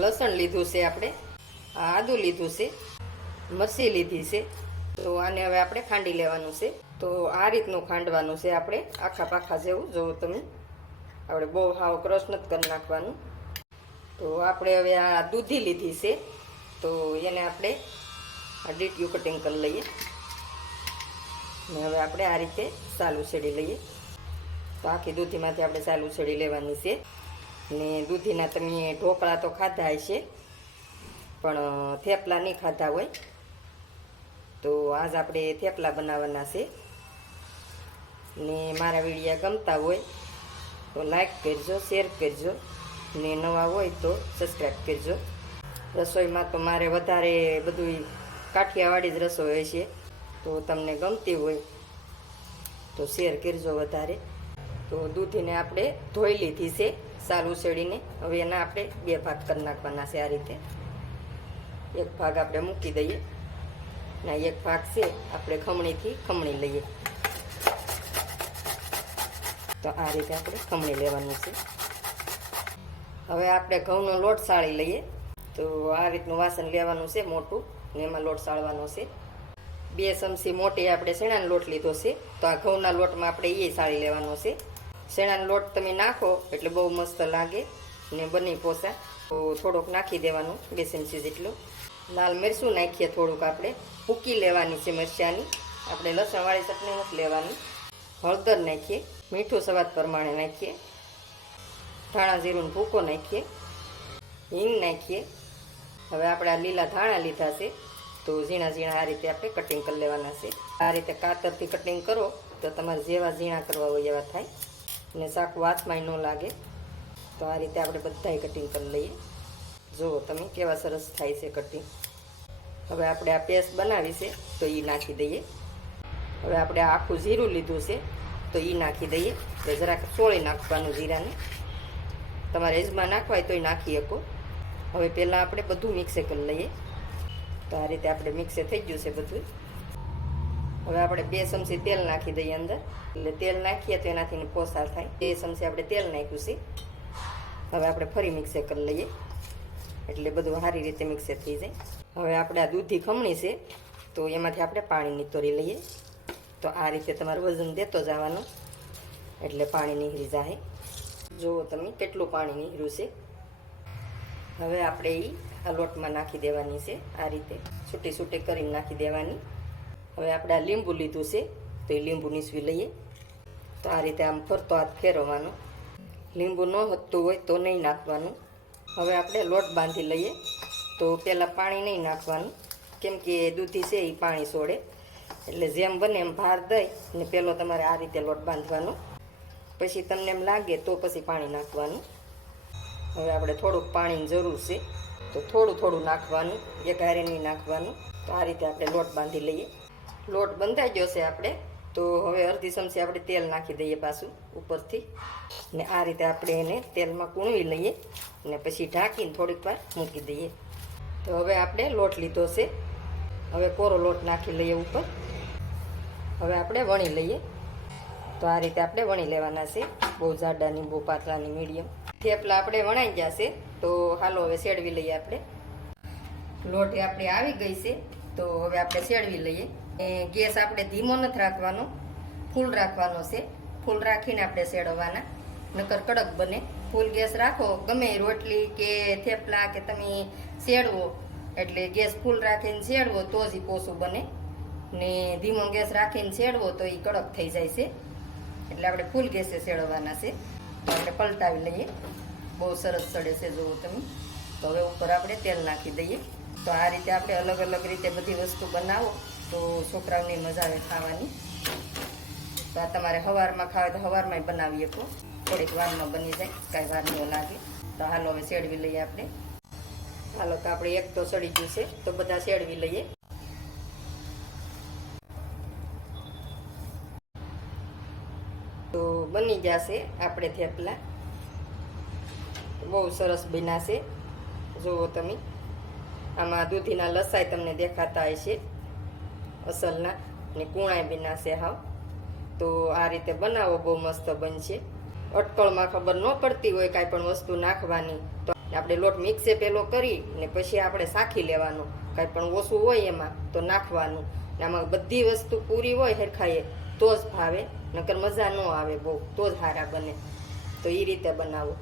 લસણ લીધું છે આપણે, આદું લીધું છે, મરચી લીધી છે. તો આને હવે આપણે ખાંડી લેવાનું છે. તો આ રીતનું ખાંડવાનું છે આપણે, આખા પાખા જેવું. જોવો તમે, આપણે બહુ હાવ ક્રશ નથી કરી નાખવાનું. તો આપણે હવે આ દૂધી લીધી છે, તો એને આપણે આ ડીટીયું કટિંગ કરી લઈએ. ને હવે આપણે આ રીતે સાલ ઉછેડી લઈએ. તો આખી દૂધીમાંથી આપણે સાલ ઉછેડી લેવાની છે. ને દૂધીના તમે ઢોકળા તો ખાધા હશે, પણ થેપલા નહીં ખાધા હોય, તો આજ આપણે થેપલા બનાવવાના છે. ને મારા વિડીયા ગમતા હોય તો લાઈક કરજો, શેર કરજો, ને નવા હોય તો સબસ્ક્રાઈબ કરજો. રસોઈમાં તો મારે વધારે બધું કાઠિયાવાડી જ રસોઈ હોય છે, તો તમને ગમતી હોય તો શેર કરજો વધારે. તો દૂધીને આપણે ધોઈ લીધી છે સાલ ઉછેડીને. હવે એના આપણે 2 ભાગ કરી નાખવાના છે. આ રીતે એક ભાગ આપણે મૂકી દઈએ, ને એક ભાગ છે આપણે ખમણીથી ખમણી લઈએ. તો આ રીતે આપણે ખમણી લેવાનું છે. હવે આપણે ઘઉંનો લોટ સાળી લઈએ. તો આ રીતનું વાસણ લેવાનું છે મોટું, ને એમાં લોટ સાળવાનો છે. 2 ચમચી મોટી આપણે શેણાનો લોટ લીધો છે, તો આ ઘઉંના લોટમાં આપણે એ સાળી લેવાનો છે. શેણાનો લોટ તમે નાખો એટલે બહુ મસ્ત લાગે ને બની પોસા. તો થોડોક નાખી દેવાનું, 2 ચમચી જેટલું. લાલ મરચું નાખીએ થોડુંક, આપણે ભૂકી લેવાની છે મરચાંની. આપણે લસણવાળી ચટણી નથી લેવાની. હળદર નાખીએ, મીઠું સ્વાદ પ્રમાણે નાખીએ, ધાણા જીરુંનો ભૂકો નાખીએ, હિંગ નાખીએ. હવે આપણે આ લીલા ધાણા લીધા છે, તો ઝીણા ઝીણા આ રીતે આપણે કટિંગ કરી લેવાના છે. આ રીતે કાતરથી કટિંગ કરો તો તમારે જેવા ઝીણા કરવા હોય એવા થાય, ને શાકું હાથમાં ન લાગે. તો આ રીતે આપણે બધાય કટિંગ કરી લઈએ. જુઓ તમે કેવા સરસ થાય છે કટિંગ. હવે આપણે આ પેસ્ટ બનાવી છે તો એ નાખી દઈએ. હવે આપણે આ આખું જીરું લીધું છે, તો એ નાખી દઈએ. તો જરાક સોળી નાખવાનું જીરાને. તમારે એજમાં નાખવા હોય તોય નાખી શકો. હવે પહેલાં આપણે બધું મિક્સે કરી લઈએ. તો આ રીતે આપણે મિક્સે થઈ ગયું છે બધું. હવે આપણે 2 ચમચી તેલ નાખી દઈએ અંદર. એટલે તેલ નાખીએ તો એનાથી પોસા થાય. 2 ચમચી આપણે તેલ નાખ્યું છે. હવે આપણે ફરી મિક્સે કરી લઈએ, એટલે બધું સારી રીતે મિક્સે થઈ જાય. હવે આપણે આ દૂધી ખમણી છે, તો એમાંથી આપણે પાણી નીતોરી લઈએ. તો આ રીતે તમારે વજન દેતો જવાનું, એટલે પાણી નીકળી જાય. જુઓ તમે કેટલું પાણી નીકળ્યું છે. હવે આપણે આ લોટમાં નાખી દેવાની છે. આ રીતે છૂટી છૂટી કરીને નાખી દેવાની. હવે આપણે આ લીંબુ લીધું છે, તો એ લીંબુ નીસવી લઈએ. તો આ રીતે આમ ફરતો હાથ ફેરવવાનો. લીંબુ ન હોતું હોય તો નહીં નાખવાનું. હવે આપણે લોટ બાંધી લઈએ. તો પહેલાં પાણી નહીં નાખવાનું, કેમ કે દૂધી છે એ પાણી છોડે. એટલે જેમ બને એમ ભાર દઈ ને પહેલો તમારે આ રીતે લોટ બાંધવાનો. પછી તમને એમ લાગે તો પછી પાણી નાખવાનું. હવે આપણે થોડુંક પાણીની જરૂર છે, તો થોડું થોડું નાખવાનું, એક હારે નહીં નાખવાનું. તો આ રીતે આપણે લોટ બાંધી લઈએ. લોટ બંધાઈ ગયો છે આપણે. તો હવે અડધી ચમચી આપણે તેલ નાખી દઈએ પાછું ઉપરથી, ને આ રીતે આપણે એને તેલમાં કૂણવી લઈએ, ને પછી ઢાંકીને થોડીક વાર મૂકી દઈએ. તો હવે આપણે લોટ લીધો છે. હવે કોરો લોટ નાખી લઈએ ઉપર. હવે આપણે વણી લઈએ. તો આ રીતે આપણે વણી લેવાના છે, બહુ જાડાની, બહુ પાતળાની, મીડિયમ. થેપલા આપણે વણાઈ ગયા છે. તો હાલો હવે સેડવી લઈએ આપણે. લોટ આપણે આવી ગઈ છે, તો હવે આપણે સેડવી લઈએ. ગેસ આપણે ધીમો નથી રાખવાનો, ફૂલ રાખવાનો છે. ફૂલ રાખીને આપણે સેડવાના, નકર કડક બને. ફૂલ ગેસ રાખો, ગમે રોટલી કે થેપલા કે તમે સેડવો, એટલે ગેસ ફૂલ રાખીને સેડવો તો જ પોસું બને. ને ધીમો ગેસ રાખીને સેડવો તો એ કડક થઈ જાય છે. એટલે આપણે ફૂલ ગેસે સેડવાના છે. તો આપણે પલટાવી લઈએ. બહુ સરસ ચડે છે, જુઓ તમે. તો હવે ઉપર આપણે તેલ નાખી દઈએ. તો આ રીતે આપણે અલગ અલગ રીતે બધી વસ્તુ બનાવો તો છોકરાઓની મજા આવે ખાવાની. તો આ તમારે સવારમાં ખાવે તો સવારમાં બનાવી શકો, થોડીક વારમાં બની જાય, કાંઈ વાર ન લાગે. તો હાલો હવે સેડવી લઈએ આપણે. હાલો, તો આપણે એક તો સડી ગયું છે, તો બધા સેડવી લઈએ. તો બની જશે આપણે થેપલા. બહુ સરસ બન્યા છે, જુઓ તમે. આમાં દૂધીના લસાઈ તમને દેખાતા હશે અસલના, ને કૂણાય બન્યા છે હાવ. તો આ રીતે બનાવો, બહુ મસ્ત બનશે. અટકળમાં ખબર ન પડતી હોય કાંઈ પણ વસ્તુ નાખવાની, તો આપણે લોટ મિક્સે પેલો કરી ને પછી આપણે શાખી લેવાનો, કાંઈ પણ ઓછું હોય એમાં તો નાખવાનું. આમાં બધી વસ્તુ પૂરી હોય હરખાઈએ તો જ ભાવે, નકર મજા ન આવે બહુ, તો જ સારા બને. તો એ રીતે બનાવો.